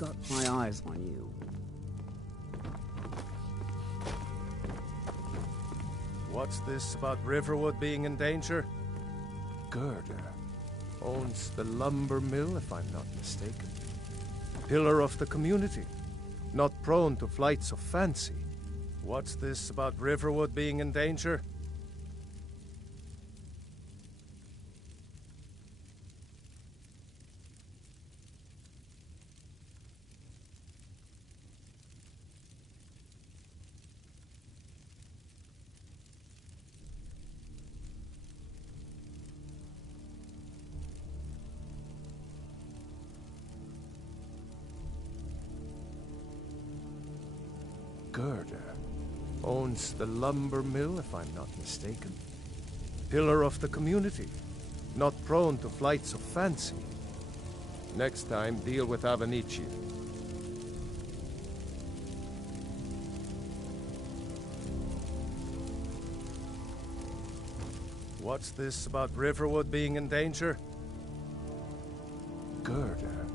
got my eyes on you. What's this about Riverwood being in danger? Gerda owns the lumber mill, if I'm not mistaken. Pillar of the community, not prone to flights of fancy. What's this about Riverwood being in danger? Gerda owns the lumber mill, if I'm not mistaken. Pillar of the community, not prone to flights of fancy. Next time, deal with Avenici. What's this about Riverwood being in danger? Gerda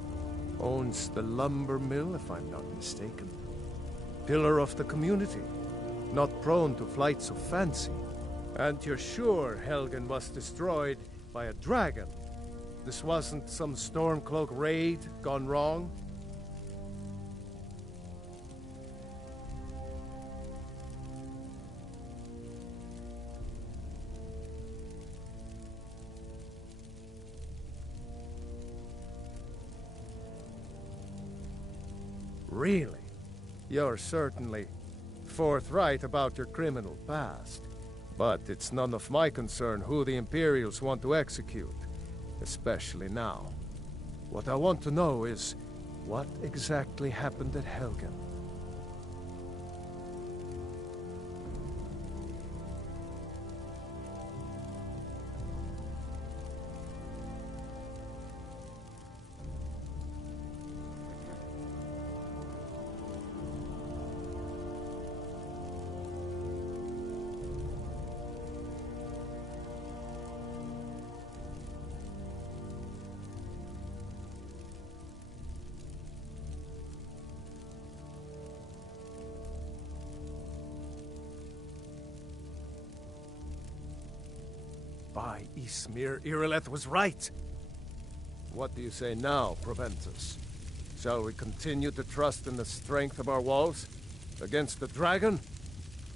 owns the lumber mill, if I'm not mistaken. Pillar of the community, not prone to flights of fancy. And you're sure Helgen was destroyed by a dragon? This wasn't some Stormcloak raid gone wrong? Really? You're certainly forthright about your criminal past. But it's none of my concern who the Imperials want to execute, especially now. What I want to know is, what exactly happened at Helgen? By Ismir, Irileth was right. What do you say now, Proventus? Shall we continue to trust in the strength of our walls against the dragon?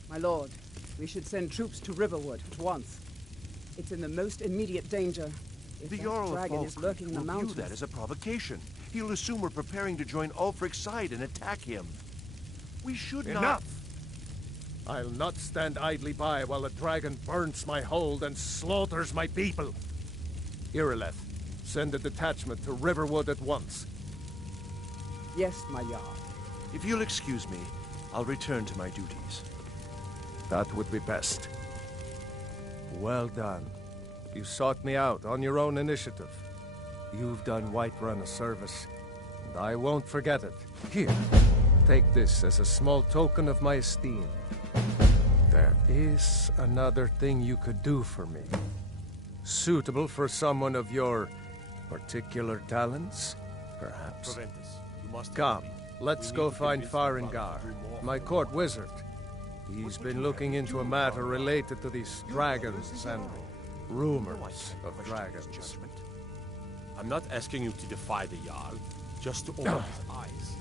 My lord, we should send troops to Riverwood at once. It's in the most immediate danger. If The that Jarl of dragon is Falkreath lurking in the will view mountains. that as a provocation. He'll assume we're preparing to join Ulfric's side and attack him. We should not... Enough! I'll not stand idly by while the dragon burns my hold and slaughters my people. Irileth, send a detachment to Riverwood at once. Yes, my Jarl. If you'll excuse me, I'll return to my duties. That would be best. Well done. You sought me out on your own initiative. You've done Whiterun a service, and I won't forget it. Here, take this as a small token of my esteem. There is another thing you could do for me. Suitable for someone of your particular talents, perhaps. Proventus, you must Come, help me. let's We go need to find convince my brother Farengar, to do more my for court wizard. He's been looking into a matter related to these dragons and rumors of dragons. I'm not asking you to defy the Jarl, just to open his eyes.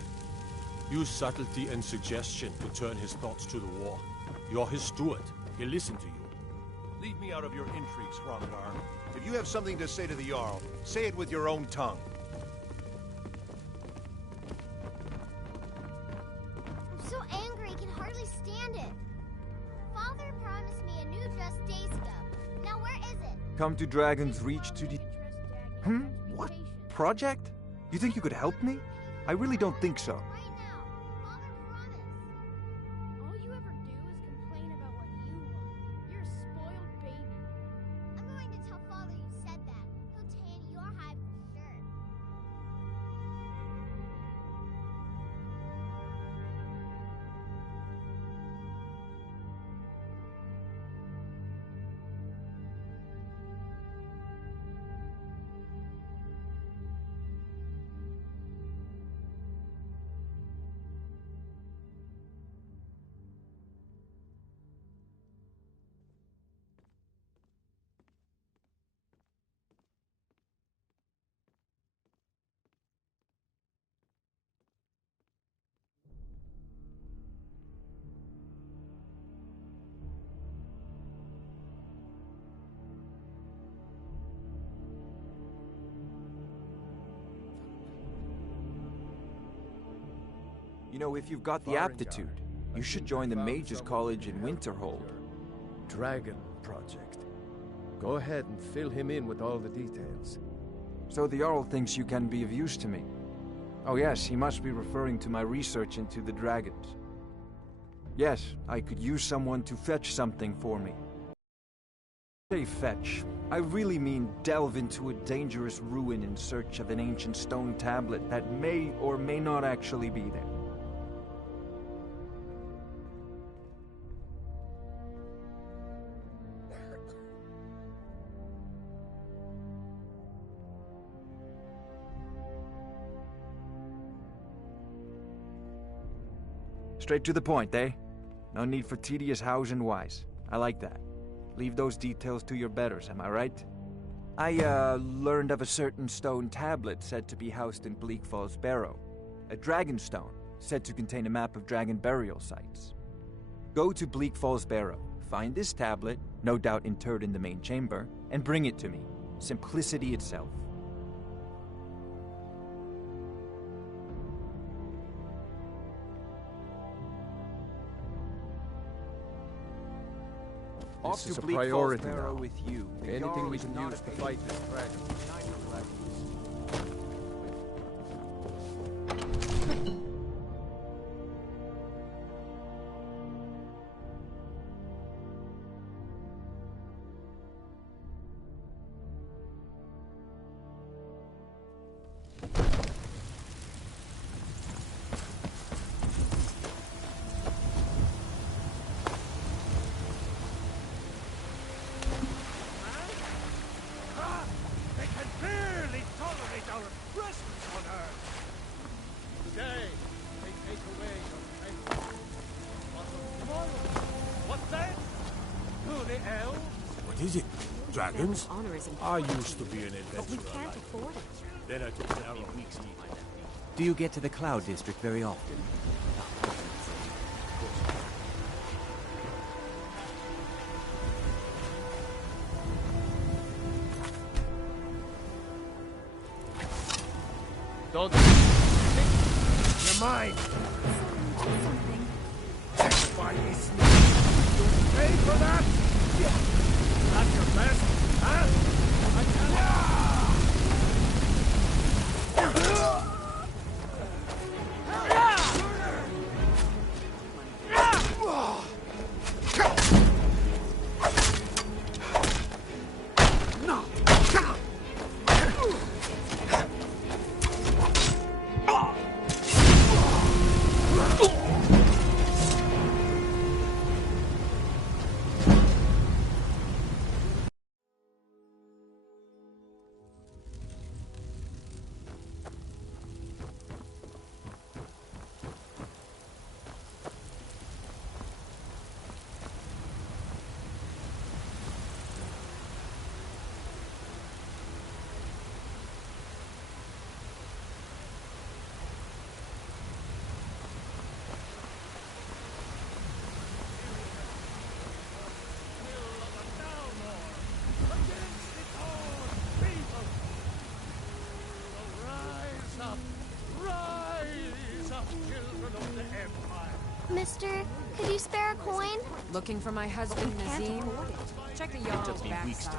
Use subtlety and suggestion to turn his thoughts to the war. You're his steward. He'll listen to you. Leave me out of your intrigues, Hrongar. If you have something to say to the Jarl, say it with your own tongue. I'm so angry I can hardly stand it. Father promised me a new dress days ago. Now where is it? Come to Dragon's Reach to the... What? Project? You think you could help me? I really don't think so. All you ever do is complain about what you want. You're a spoiled baby. I'm going to tell Father you said that. He'll tan your hide for sure. You know, if you've got the aptitude, you should join the Mages College in Winterhold. Dragon project. Go ahead and fill him in with all the details. So the Jarl thinks you can be of use to me. Oh yes, he must be referring to my research into the dragons. Yes, I could use someone to fetch something for me. Say fetch. I really mean delve into a dangerous ruin in search of an ancient stone tablet that may or may not actually be there. Straight to the point, eh? No need for tedious hows and whys. I like that. Leave those details to your betters, am I right? I, learned of a certain stone tablet said to be housed in Bleak Falls Barrow. A dragon stone, said to contain a map of dragon burial sites. Go to Bleak Falls Barrow, find this tablet, no doubt interred in the main chamber, and bring it to me. Simplicity itself. This is a priority now. With you. Anything we can use to fight this dragon. What is it? Dragons? I used to be an adventurer. But we can't afford it. Then I took an arrow. Do you get to the Cloud District very often? Don't... You're mine! Finally sneak! You pay for that? That's your best, huh? Mister, could you spare a coin? Looking for my husband, Nazim? Check the Jarl's backside.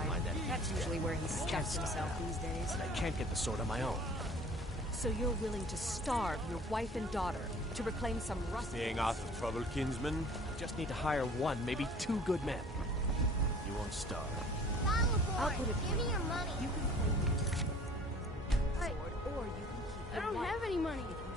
That's usually where he stuffs himself these days. I can't get the sword on my own. So you're willing to starve your wife and daughter to reclaim some rusty... Staying out of trouble, kinsman? Just need to hire one, maybe two good men. You won't starve. I'll put it. Give me your money. You can sword, or you can keep I don't have any money. If you